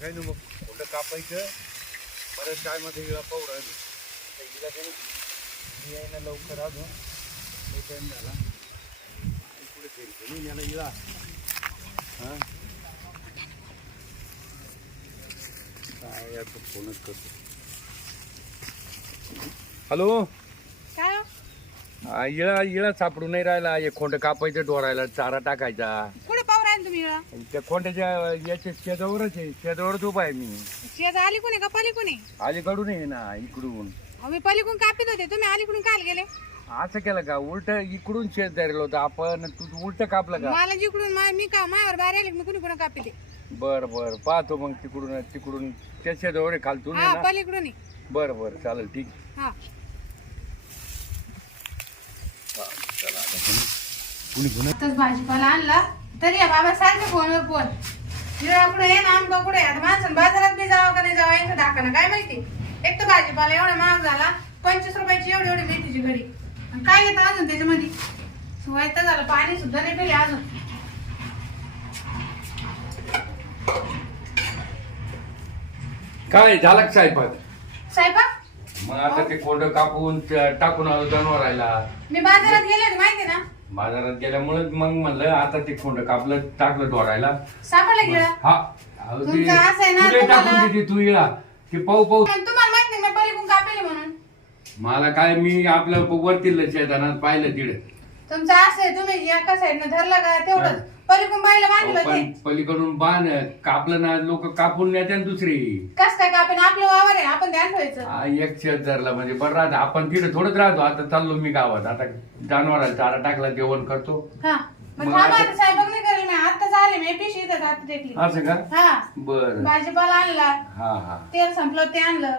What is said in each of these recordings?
काय ना मग कुठं कापायचं बऱ्याच टायमध्ये हिला पाहू राहिलो आता हिला काही मी यायला लवकर अजून लई टाईम झाला. आणि पुढे फिरतो मी याला हिला हां? काय याचं फोनच करतो. हॅलो? काय हो? हा, इळा इळा सापडू नाही राहिला. एक खोंड कापायचं डोरायला चारा टाकायचा कुठे पाहू राहिले तुम्ही इळं? आणि त्या खोंड्याच्या याच्या शेजावरच आहे. शेजावरच उभा आहे मी. शेज आली कोणी का पलीकडून अलीकडून आहे ना इकडून. मी पलीकडून कापित होते. तुम्ही अलीकडून काल गेले. असं केलं का? उलट इकडून शेत धरलं होतं आपण. तू उलट कापलं का? मला जिकडून मा- मी का मायावर बाहेर आले मी कुणी कुणी कापिते? बर बर. पाहतो मग तिकडून तिकडून. त्या शेजावर आहे खालतून हा आहे ना? पलीकडून आहे. बर बर. चालेल ठीक. हा. भाजीपाला आणला. तरी या बाबा सारखे फोनवर फोन निळा कुठे आहे ना आंबा कुठे आहे? आता माणसं बाजारात बी जावं का नाही जावं? यांचं दाखवणं काय माहिती? एक तर भाजीपाला एवढा महाग झाला. पंचवीस रुपयाची एवढी एवढी मेथीची घडी. आणि काय घेतं अजून त्याच्यामध्ये? सुवाय तर झालं. पाणी सुद्धा नाही पिले अजून. काय झाला का साहेबा? मग आता ते कोंड कापून टाकून आलो जनावरायला. मी बाजारात गेले होते माहिती ना? बाजारात गेल्यामुळे मग म्हणलं आता ते खोंड कापलं टाकलं डोरायला सापडला गेला हा. अहो, ते तुमचं असं आहे ना, तुम्हाला- टाकून तू इळा ते पाहू पाहू. पण तुम्हाला माहीत नाही मी पलीकडून कापेली म्हणून. मला काय मी आपलं वरतील शेतानात पाहिलं तिकडे. तुमचं असं आहे तुम्ही एका साईडनं धरला का तेवढंच? पलीकडून बाईला बांधलं पण पलीकडून बांध कापलं ना लोक कापून नेते ना दुसरी. कस काय कापेन आपलं वावर आहे आपण ध्यान ठेवायचं. हा, एक शेत धरला म्हणजे बरं राहत. आपण तिथे थोडंच राहतो. आता चाललो मी गावात. आता जनावराला चारा टाकला जेवण करतो. हा. मग मग थांबा आता- आता साहेब नाही करेल मी. आत्ताच आले मी. पिशी इथं हात टेकली असं का? हा. बर. भाजीपाला आणला. हा हा. तेल संपलं ते आणलं.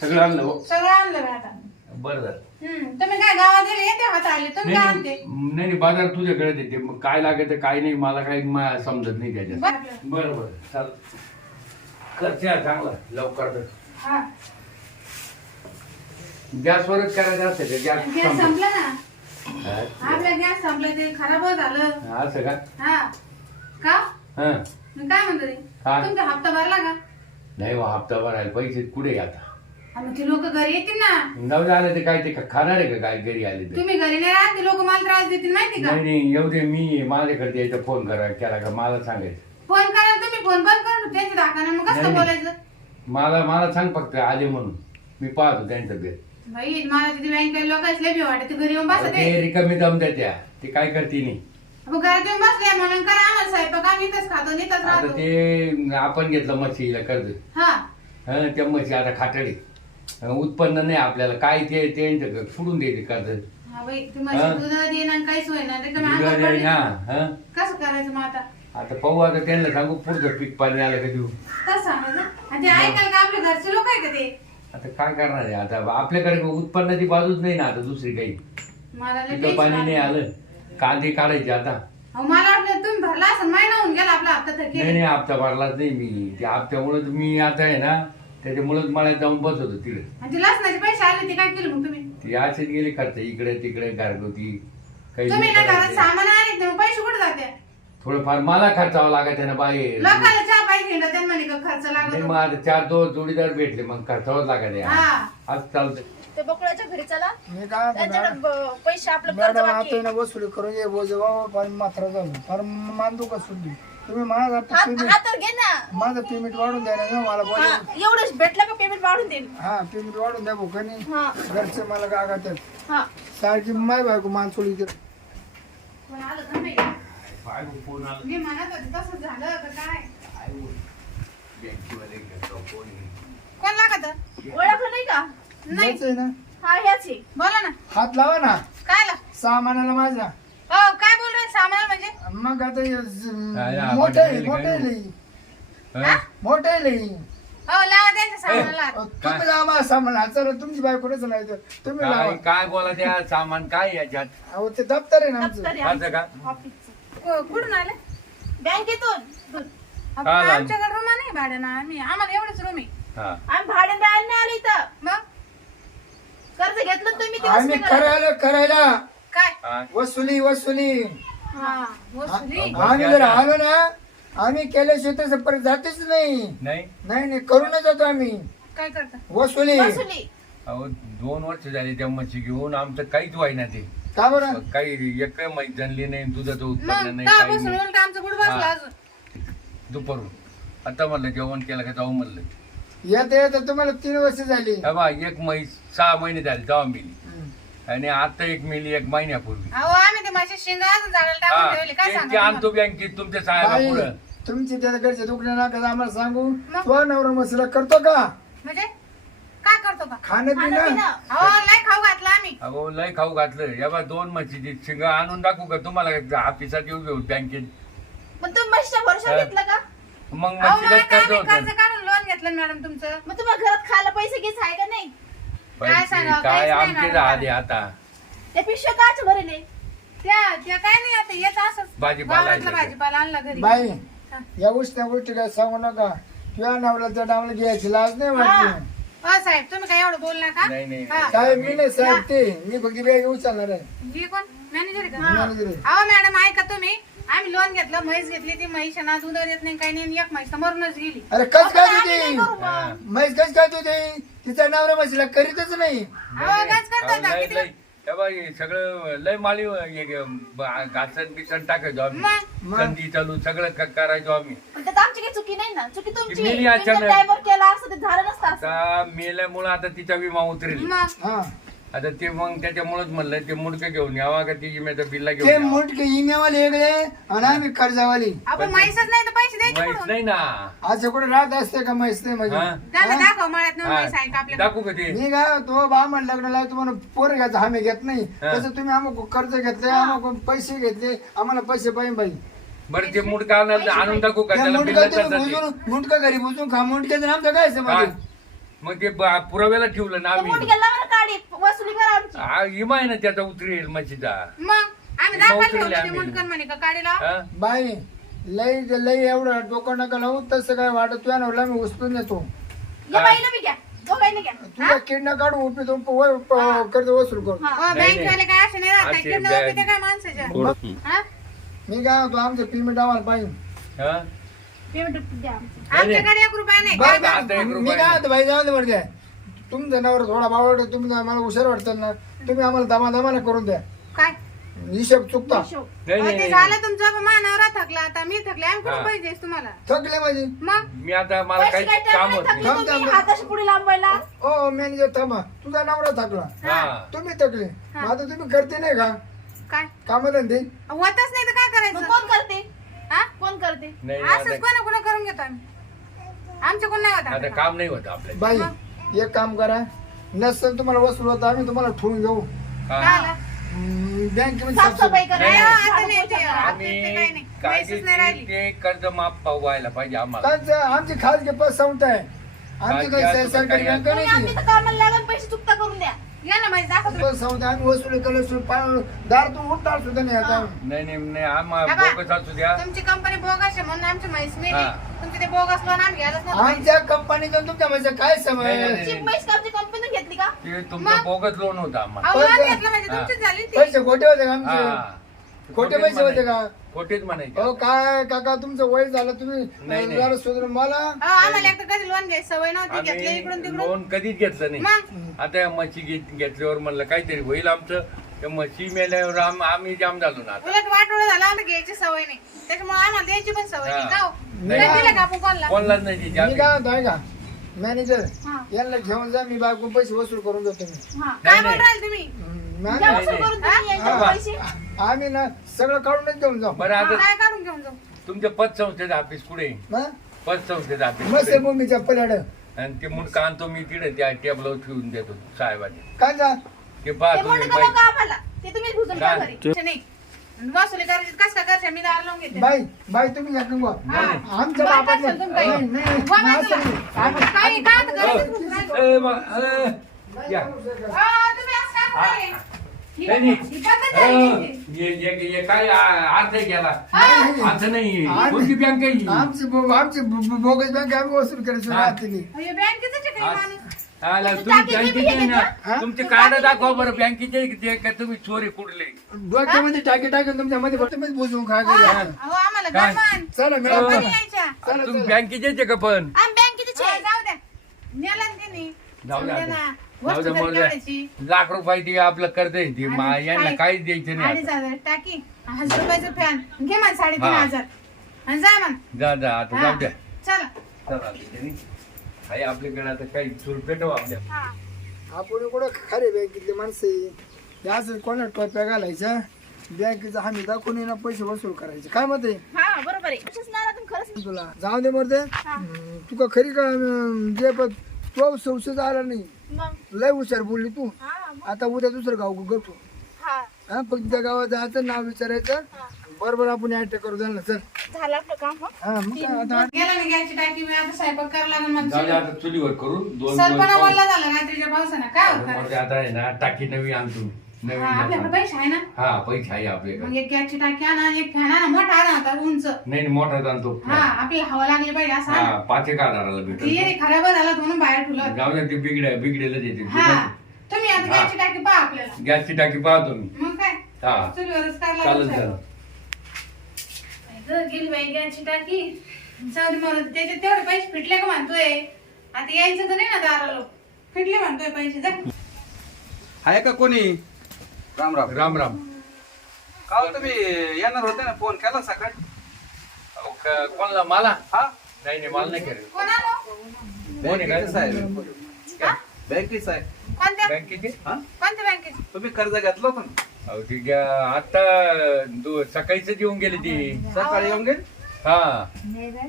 सगळं आणलं हो. सगळं आणलं मी आता. बरं झालं. हम्म तुम्ही काय गावात गेले येते हात आले तुम्ही नाही काय नाही. आणते नाही, नाही, बाजार तुझ्याकडे देते मग काय लागत काय नाही मला काही मा- समजत नाही त्याच्यात. बरं. बरं बरं. चाल. करते हा, चांगला लवकर कर. हा. गॅसवरच करायचं असतं का? गॅस गॅस संपला. ना? संपलं. आपलं गॅस संपलं ते खराब झालं हा, असं का? हा. का? हा. मी काय म्हणतो ते काय? तुमचा हप्ता भरला का? नाही बा, हप्ता भरायला पैसे कुठे आता? हा, मग ते लोक घरी येतील ना. जाऊ दे आले ते काय ते का- खाणार आहे का काय घरी आले ते? तुम्ही घरी नाही राहत ते लोक मला त्रास देतील माहिती का? नाही नाही येऊ दे मी माझ्याकडे यायचा फोन करा केला का मला सांगायचं? फोन करा तुम्ही फोन बंद करून त्याची दाखवणार मग कसं नाही, नाही. बोलायचं? मला मला सांग फक्त आले म्हणून. मी पाहतो त्यांचं बेत भाई मला तिथे लोक असले वाटत घरी येऊन बसत. ते रिकामी दमत्या त्या ते काय करते नाही मग घरात येऊन बसले म्हणून करा आम्हाला स्वयंपाक आम्ही इथंच खातो इथंच आता राहतो. ते आपण घेतलं म्हशीला कर्ज. हा. हं, त्या म्हशी आता खाटडी उत्पन्न नाही आपल्याला. काय ते त्यांचं सोडून द्यायचे कर्ज. हा बाई ते हा. माझी दूध देणार काहीच होईना ते दिलं अंगावर नाही, पडले. हा, हं. कसं करायचं मग आता? आता पाहू आता त्यांना सांगू पुढचं पीक पाणी आलं का देऊ. कसं सांगायचं? आणि ते ऐकायला का आपले घरचे लोक आहे का ते? आता काय करणार आहे? आता आपल्याकडे उत्पन्नाची बाजूच नाही ना आता दुसरी काही. मला लय पिकं टेन्शन पाणी नाही आलं. आलं कांदे काढायचे आता. अहो, मला वाटलं तुम्ही भरला असं महिना होऊन गेला आपला हप्ता तर नाही केले. नाही हप्ता भरलाच नाही मी. त्या हप्त्यामुळे मी आता आहे ना त्याच्यामुळेच मला जाऊन बसत होतो तिकडे. आणि ते लसणाचे पैसे आले ते काय केलं मग तुम्ही? ती असेच गेली खर्च इकडे तिकडे घरगुती. काही तुम्ही नाही ना घरात करायचं. सामान आणले तर मग पैसे कुठे जाते? थोडंफार मला खर्चावं लागायचं ना बाहेर लोकांना चहा पाहिजे हिंडा त्यांना म्हणे का खर्च नाही लागतो? मग आता चार दोन जोडीदार भेटले मग खर्चावंच लागायचं हा. आज चालतं ते बकुळाच्या घरी चला. मी काय म्हणतो त्यांच्याकडे मॅडम? ब- पैसे आपलं कर्ज मॅडम बाकी आता आहे. ना वसुली करून ये मात्र झालं फार का सुद्धी तुम्ही माझा हात पेमेंट हात तर घे ना. माझं पेमेंट वाढून द्या ना मला हा, बोला. एवढं भेटलं का पेमेंट वाढून देईल हा पेमेंट वाढून द्या भाऊ कनी हा. घरचे मला काय करतात हा. सारखी माय बायको मानसोळी देत पण आलं का नाही? काय फोन आला? मी म्हणत होते तसं झालं का काय? काय बोल? बँकेवाले घेतो, कोण आहे? कोण लागत? ओळखलं नाही का? नाही. जायचंय ना. हा ह्याच आहे बोला ना. हात लावा ना. काय ला सामानाला माझ्या. हो काय बोल रहे सामान म्हणजे? मग आता हे मोठं लई हं? मोठं आहे लई हो? लावा त्यांच्या सामानाला. तुम्ही लावा माझं सामान हा, चला तुमची बायकोच नाही तर तुम्ही काय लावा. काय बोला त्या सामान? काय याच्यात? अहो ते दप्तर आहे ना आमचं. दप्तर आहे असं का? आमचं, ऑफिसचं. को- कुठून आले? बँकेतून. दूध. आपण हा, लाल. आमच्याकडे रूम नाही भाड्यानं. आम्ही आम्हाला एवढंच रूम आहे. हा. आम्ही भाडे द्यायला नाही आले इथं. मग? कर्ज घेतलं तुम्ही ते आम्ही वसुली करा. करायला करायला. काय? हा. वसुली वसुली. हा हा. आम्ही जर आलो ना आम्ही केल्याशिवाय तसं परत जातेच नाही. नाही? नाही नाही करूनच जातो आम्ही. काय करता? वसुली. वसुली. अहो दोन वर्ष झाली त्या म्हशी घेऊन आमचं काहीच व्हायना ते. का बरं? काही एक माहीत झाली नाही दुधाचं उत्पन्न नाही का काही बसून नाही. उलट आमचं कुठं बसलं. अजून? दुपारून. आता म्हणलं जेवण केलं का जाऊ म्हणलं. येता येता तुम्हाला तीन वर्ष झाली. हा बा एक म्हैस सहा महिने झाले मिली हम्म. आणि आता एक मिली एक महिन्यापूर्वी. अहो आम्ही ते माझ्या शेंगा अजून झाडाला हा टाकून ठेवले. काय ते- ते सांगा आणतो बँकेत तुमच्या साहेबा बाई, पुढं तुमची त्याच्याकडचे दुखणे नका आम्हाला सांगू? मग? तो नवरा मसाला करतो का? म्हणजे? काय करतो का? खाणं पिणं? अहो लय खाऊ घातला आम्ही. अहो लय खाऊ घातलं. या बा दोन म्हशीची शिंग आणून दाखवू का? तुम्हाला ऑफिसात येऊ घेऊ बँकेत. मग तुम्ही म्हशीच्या हा. घेतला का? मग अहो म्हशीला मला काय कर्ज आम्ही होतं. कर्ज काढून लोन घेतलं ना मॅडम तुमचं. मग तुम्हाला घरात खायला पैसे घ्यायचे आहे का नाही? काय सांगावं, काय काहीच नाही आमचे मॅडम. राहिले आता? त्या पिशव्या काच भरले. त्या त्या काय नाही आता येत असंच. भाजीपाला वावरातला भाजीपाला आणला घरी. बाई हा. या गोष्टी त्या गोष्टी काय सांगू नका. तुझ्या नवरा त्या डावला घ्यायची लाज नाही वाटते हो साहेब तुम्ही काय एवढं बोल नका. नाही, नाही. हा. साहेब मी नाही साहेब ते. मी फक्त बॅग उचलणार आहे. ही कोण? मॅनेजर आहे का? मॅनेजर आहे. अहो मॅडम ऐका तुम्ही. आम्ही लोन घेतलं म्हैस घेतली ती म्हैशांना दूध देत नाही काही नाही एक म्हैस तर मरूनच गेली. अरे कस काय आम्ही नाही तुझी करू हा. मग. म्हैस कस काय तुझी तिचा नवरा म्हशीला करीतच नाही. अहो गच करतात अहो, ना, लय- किती लय- त्या बाई सगळं लय माली घासन बिसन टाकायचो आम्ही. मग? मग? संधी चालू सगळं क- करायचो आम्ही. पण त्यात आमची काही चुकी नाही ना? चुकी तुमची. मिली तुम्ही अचानक. टायमर केला असं ते झालं नसतं असं. आता मेल्यामुळं आता तिचा विमा उतरेल. मग? हा. आता ते मग त्याच्यामुळेच म्हणलं ते मुडकं घेऊन यावा का ती विम्याचं बिल्ला घेऊन ते यावा. मोठके इमेवाले वेगळे आणि आम्ही कर्जावाली. आपण म्हैसच नाही तर पैसे द्यायचे माहीत कुठून? नाही ना. असं कुठे राहत असते का म्हैस नाही म्हणजे? हा? दाखव मळ्यात हा. आहे का आपल्याकडे? दाखवू का ते? मी काय तो बा म्हण लग्नाला तुम्हाला पोर घ्यायचं आम्ही घेत नाही. हा. तसं तुम्ही आम्हाला कर्ज घेतले आम्हाला पैसे घेतले आम्हाला पैसे पाहिजे बाई. बरं ते मुडकं आणलं आणून टाकू का त्या त्याला मुंडका बुजून मुंडका घरी बुजून खा मुंडक्याचं आमचं काय हा. मग ते ब- पुराव्याला ठेवलं ना ते आम्ही. मोठ गेला बरं काढी वसुली करा आमची. हा विमा आहे ना त्याचा उतरेल म्हशीचा मग आम्ही मग दाखवायला उतरले ठेवलं ते आम्ही. मुंडकन म्हणे का काढीला हा? बाई लई लई एवढं डोकं नका लावू तसं काय वाटत तुझ्या नवला मी उचलून येतो या बाईला बी घ्या. दोघांनी घ्या. तुझ्या किडना काढून उपयोग व- प- कर्ज वसूल कर हा. नाही, बँक वाले काय असे नाही राहत असे किडनॅप बँक- होते काय माणसाच्या? मी काय होतो आमचं पेमेंट आम्हाला पाहिजे. हा? पेमेंट द्या आमचं. आमच्याकडे एक रुपया नाही. आता एक मी रुपया काय होतो बाई जाऊ दे बरं द्या तुमचं नवर थोडा बावड तुम्ही मला हुशार वाटतं ना. तुम्ही आम्हाला दमा दमाला करून द्या. काय? हिशोब चुकता. हिशोब. नाही अहो, नाही ते नाही. झालं तुमचं मानावर थकला. आता मी थकले. आम्ही हा. द्यायचे तुम्हाला? थकले माझे मग? मी आता मला पैसे काही काय काम टाकले होत नाही. थकले तुम्ही. थांब, थांब. हाताशी पुढे लांबवायला ओ मॅनेजर थांबा. तुझा नवरा थकला. हा. तुम्ही थकले. मग आता तुम्ही करते नाही का? काय? काम धंदे होतच नाही तर काय मग करायचं कोण करते? हा? कोण करते? नाही असंच आता कोणा कोणा करून घेतो आम्ही. आमचं कोण नाही होत आता आता. काम नाही होत आपल्याला. बाई एक काम करा. नसेल तुम्हाला वसूल होता आम्ही तुम्हाला ठेवून घेऊ हा. काय आलं? हम्म, साफसफाई नाही, नाही. आता नाही ते- आता आम्ही ते काही नाही. काय पैसेच नाही राहिली. ते कर्ज माफ व्हायला पाहिजे आम्हाला. त्यांचं- आमची खास घेत संस्था आहे. आमची काही बँक नाही आम्ही ती. तर कामाला लागून पैसे चुकता करून द्या. या ना माहिती दाखवतो. आम्ही वसूल केलं पा- दारातून उठणार सुद्धा नाही आता नाही नाही नाही आम्हाला बाबा. बोगस असू द्या. तुमची कंपनी बोगस आहे म्हणून आमची म्हैस मेली. हा. तुमची ते बोगस लोन आम्ही घ्यायलाच नव्हतं पाहिजे. आमच्या कंपनीचं तुमच्या म्हणजे काय नाही, नाही, चिप म्हैस का आमची कंपनी घेतली का? ते तुमचं बोगस लोन होतं आम्हाला. अहो, पण- लोन घेतलं म्हणजे तुमचीच झाली ना ती. पैसे खोटे होते का आमचे? हा. खोटे पैसे होते का? खोटेच म्हणायचे अहो काय काका तुमचं वय झालं तुम्ही नाही, नाही. जरा सुधरून मला अहो, आम्हाला एकदा कधी लोन घ्यायची सवय नव्हती घेतलं इकडून आम्ही तिकडून लोन कधीच घेतलं नाही मग आता या म्हशी घेत- घेतल्यावर म्हणलं काहीतरी होईल आमचं त्या म्हशी मेल्यावर आम- आम्ही जाम झालो ना आता उलट वाटोळं झालं आम्हाला घ्यायची सवय नाही त्याच्यामुळे आम्हाला द्यायची पण सवय नाही हा. का हो? नाही. नाही दिलं का आपण कोणाला कोणलाच नाही दिली. मी आम्ही- काय म्हणतो ऐका मॅनेजर हा. यांना घेऊन जा मी बायको पैसे वसूल करून देतो मी हा काय नाही, बोल नाही. राहिले तुम्ही हम्म, द्या मॅने- वसूल करून तुम्ही यांच्यावर हा. पैसे आम्ही ना सगळं काढूनच घेऊन जाऊ बरं आता काय काढून घेऊन जाऊ तुमच्या पतसंस्थेचं ऑफिस कुठे हा? पतसंस्थेचं ऑफिस मस्त कुठे भूमीच्या पल्याड आणि ते मुंडका आणतो मी तिकडे त्या टेबलावर ठेवून देतो साहेबांनी काय जा ते ते पाहतो मोठं मी बाई- आम्हाला ते तुम्ही घ्या काय? घरी नाही वसुली करायची कस मी दार लावून घेते बाई बाई तुम्ही घ्या कंगवा. आमच्या बाई, बापाचं काय सांगतो नाही? नाही वा, नाही, बाई, असं नाही. आम्ही- काही काय आता करायचं खूप राहिलं. ए, मा- ए, या. अहो, तुम्ही असं काय. काय अर्थ गेला नाही. असं नाही आम्ही- कोणती बँक आहे ही? आमची बो- आमची बोगस बँक आम्ही वसूल करायचो हा. आहे माणूस. आला, तुमची तुम्ही टाकी बँकेचे हा? तुमचे कार्ड दाखवा बरं बँकेचे का तुम्ही चोरी कुठले डोक्यामध्ये टाके टाके तुमच्या मध्ये तुम्ही बुजवून खा अहो, गेला अहो, आम्हाला झालं काय? गरमान. चला यायच्या. तुम्ही चला बँकेचे का पण आम्ही बँकेचे हा, जाऊ द्या नेलं ना त्यांनी जाऊ द्या समजा आता. ना. जाऊ मरू द्या. लाख रुपये ती आपलं कर्ज आहे ती मा- आणि यांना काय? काहीच द्यायचं नाही अडीच आता. हजार टाकी. हजार रुपयाचं फॅन. घे मन साडेतीन हा. हजार. आणि जा मन जा जा आता हा. जाऊ द्या. चला. चला त्यांनी. आहे आपल्याकडे आता काही चूल पेटव आपल्या. हा. आपण कुठं खरे बँकेतले माणसं आहे. हे असं कोणा टोप्या घालायच्या? बँकेचा हमी दाखवून येणं पैसे वसूल करायचे. काय मत आहे? हा बरोबर आहे. खरंच तुला. जाऊ दे मरते तुका खरी का अं, जे पण तो संशय आला नाही मग? लय हुशार बोलली तू. हा मग? आता उद्या दुसरं गाव गटू हा. हा फक्त त्या गावात जायचं नाव विचारायचं. बरोबर आपण अटॅक करू ना चल. झालं आपलं काम हो? हा मग काय आता गेला मी घ्यायची टाकी मी आता स्वयंपाक करायला लागेल जाऊ द्या मला आता चुलीवर करून दोन सरपणा झाला रात्रीच्या पावसानं. काय. होत? आता आहे ना टाकी नवी आणतो नवीन हा आपल्याकडे. पैसे आहे ना? हा पैसे आहे आपल्याकडे. मग एक गॅसची टाकी आणा एक फॅन आणा मोठा आणा आता उंच. नाही मोठा आणतो हा आपल्याला हवा लागली पाहिजे असं हा आणा. पाच एक हजाराला ती भेटेल येरी खराब झाला म्हणून बाहेर ठेवलं जाऊ द्या ते बिघड्या बिघडेलच येते. हा तुम्ही आता हा. गॅसची टाकी पहा आपल्याला. गॅसची टाकी पाहतो मी मग काय? हा. चुलीवरच करायला चालेल लागेल चालेल स्वयंपाक. गेली बाई गॅसची टाकी. जाऊ दे मला त्याचे तेवढे पैसे फिटले का म्हणतोय? आता यायचं तर नाही ना दाराला. फिटले म्हणतोय पैसे जा. आहे का कोणी? राम राम. राम राम. काल तुम्ही येणार होते ना फोन? केला सकाळी? अहो, क- कोणाला? मला? हा? नाही नाही मला नाही करायचं कोण आहे बँकेचे काय? साहेब. बँकेचे कोणत्या? बँकेचे? हा? कोणत्या बँकेची? तुम्ही कर्ज घेतलं होतं ना? अहो ती ग- आता दो- सकाळीच येऊन गेली ती. सकाळी येऊन गेले? हा.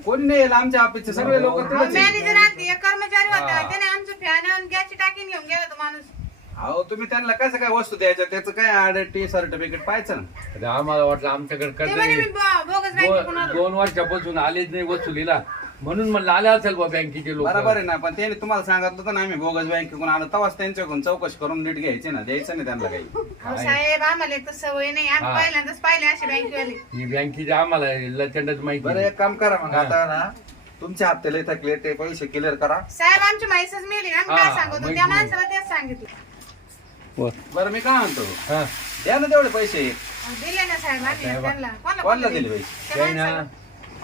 कोणी नाही येईल आमच्या ऑफिसचे? सगळे लोक मॅनेजर कर्मचारी होता हा. त्याने आमचं फॅन आणि गॅसची टाकी घेऊन गेला तो माणूस अहो तुम्ही त्यांना कसं काय वस्तू द्यायच्या त्याचं काय आयडेंटिटी सर्टिफिकेट पाहायचं ना आम्हाला वाटलं आमच्याकडे ते कर्ज म्हणे मी आहे. ब- बोगस बँकेतून दो- आलो दोन वर्षापासून आलेच नाही वसुलीला म्हणून म्हणलं आले असेल बा बँकेचे लोक बरोबर आहे ना पण त्यांनी तुम्हाला सांगितलं होतं ना आम्ही बोगस बँकेकडून आलो तेव्हाच त्यांच्याकडून चौकशी करून नीट घ्यायची ना द्यायचं नाही त्यांना काही अहो साहेब आम्हाला तर सवय नाही आम्ही हा. पहिल्यांदाच पाहिले असे बँकेवाले ही बँकेचे आम्हाला लचंडच माहिती बरं नाही. एक काम करा मग. आता ना तुमच्या हप्त्याला थकले ते पैसे क्लिअर करा साहेब आमची म्हैसच मिळली आम्ही हा, काय सांगतो त्या मिळली. माणसाला तेच सांगितलं बरं मी काय म्हणतो? हा. द्या ना तेवढे पैसे. दिले ना साहेब आम्ही साहेब. त्यांना. कोणाला कोणाला दिले? पैसे? त्या काही ना. माणसाला.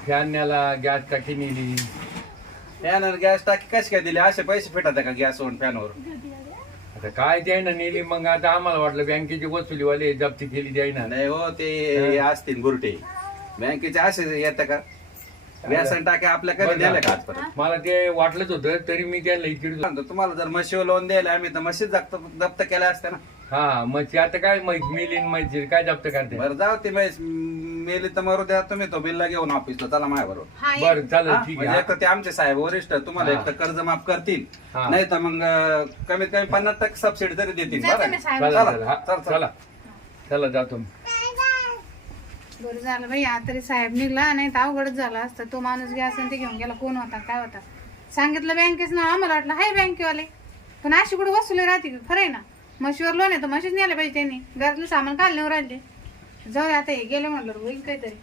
फॅन न्याला गॅस टाकी नेली. फॅन गॅस टाकी कशी काय दिली? असे पैसे फिटत का गॅसवरून फॅनवर आता काय ते ना नेली मग आता आम्हाला वाटलं बँकेचे वसुलीवाले जप्ती केली जाई ना नाही हो ते असतील बुरटे. बँकेचे असे येतं का? गॅस आणि टाक्या आपल्या कधी बरं. द्यायला का आजपर्यंत मला ते वाटलंच होतं तरी मी त्याला इकडे सांगतो, तुम्हाला जर म्हशीवर लोन द्यायला आम्ही तर म्हशीच जप्त जप्त केल्या असत्या ना हा मग ते आता काय माहीत मिलीन माहिती काय जप्त करते बरं जाऊ ते म्हैस मेली तर मरू द्या तुम्ही तो बिल्ला घेऊन ऑफिसला चला माझ्या बरोबर हा, ये. बरं चालेल ठीक म्हणजे एक आहे तर ते आमचे साहेब वरिष्ठ तुम्हाला हा. एक तर कर्ज माफ करतील हा. नाही तर मग अं, कमीत कमी पन्नास टक्के सबसिडी तरी देतील जातो बरं मी का? साहेब चला चला, चला हा, चला, चला. चला चला जातो मी. बरं झालं बाई आता तरी साहेब निघला नाही तर अवघडच झाला असतं. तो माणूस घ्या असेल ते घेऊन गेला कोण होता काय होता? सांगितलं बँकेच ना आम्हाला वाटलं हाय बँकेवाले. पण अशी कुठे वसुली राहते की खरं आहे ना? म्हशीवर लोन आहे तर म्हशीच नेलं पाहिजे त्यांनी. घरातलं सामान काढल्यावर राहिले. जाऊ आता हे गेले म्हणलं होईल काहीतरी.